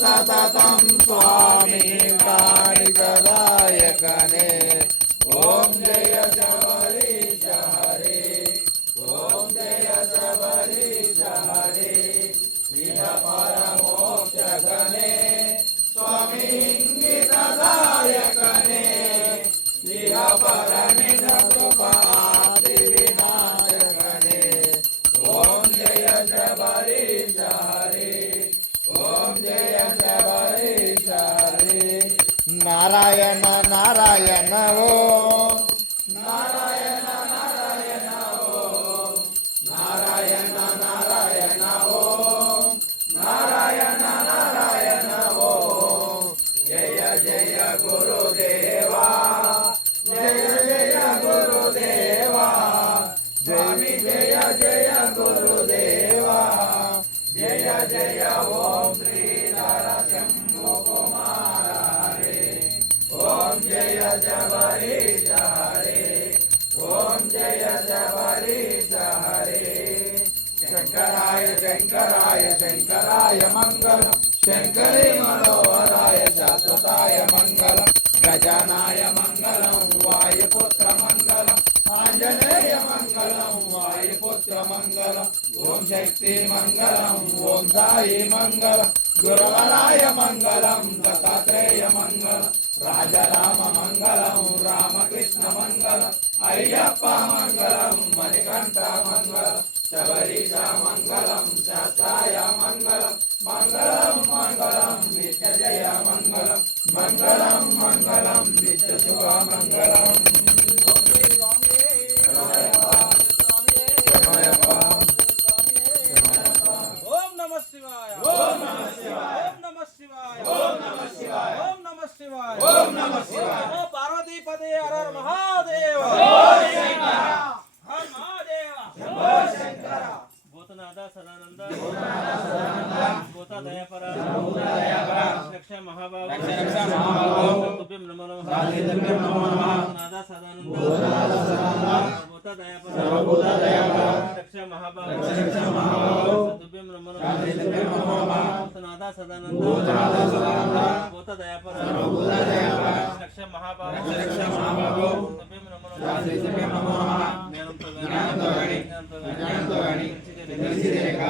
సతతం స్వామి కాణికదాయకనే ఓం జయ శబరీశ హరే ఓం జయ శబరీశ హరే ఇహ పరమోక్షగనే స్వామి ఇంగితదాయకనే ఇహ పరమిణ కృపాతి వినాయకనే ఓం నారాయణ నారాయణ ఓ. నారాయణ నారాయణ ఓం నారాయణ నారాయణ ఓం నారాయణ నారాయణ ఓం జయ జయ గురుదేవా. జయ జయ గురుదేవా స్వామి జయ జయ గురుదేవా జయ జయ ఓం. శబరీశ హరే ఓం జయ శబరీశ హరే శంకరాయ శంకరాయ శంకరాయ మంగళం శంకరే మనోహరాయ శాశ్వతాయ మంగళం గజానాయ మంగళం వాయుపుత్ర మంగళం ఆంజనేయ మంగళం వాయుపుత్ర మంగళం ఓం శక్తి మంగళం ఓం సాయి మంగళం గురవరాయ మంగళం దత్తాత్రేయ మంగళం. రాజరామ మంగళం రామకృష్ణ మంగళం అయ్యప్ప మంగళం మణికంఠ మంగళం శబరీశ మంగళం శాస్త్రాయ మంగళం మంగళం మంగళం నిత్య జయ మంగళం మంగళం మంగళం నిత్య శుభ మంగళం. శంభో శంకర భూతనాథ సదానంద భూత దయాపర రక్ష మహాభావ రక్ష మహాభావ తుభ్యం నమో నమః తుభ్యం నమో నమః భూతనాథ సదానంద భూత దయాపర భూత దయాపర రక్ష మహాభావ రక్ష మహాభావ తుభ్యం నమో నమః తుభ్యం నమో నమః భూతనాథ సదానంద భూతనాథ సదానంద భూత దయాపర భూత దయాపర రక్ష మహాభావ రక్ష మహాభావ తుభ్యం నమో నమః తుభ్యం నమో నమః జ్ఞానంతో గాని అజ్ఞానంతో గాని తెలిసి లేక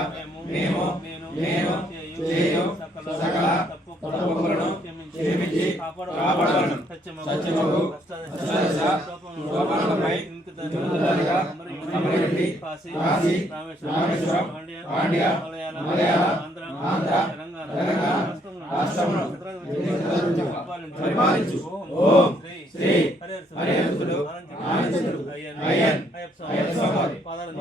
మేము నేను చేయు సకల తప్పులను క్షమించి కాపాడగలను సత్యమగు అష్టాదశ లోపాలపై ఇంకితదారిగా అమరయుండి కాశీ రామేశ్వరం పాండ్య మలయాళ ఆంధ్ర తెలంగాణ రాష్ట్రములను పరిపాలించు. పాదాలను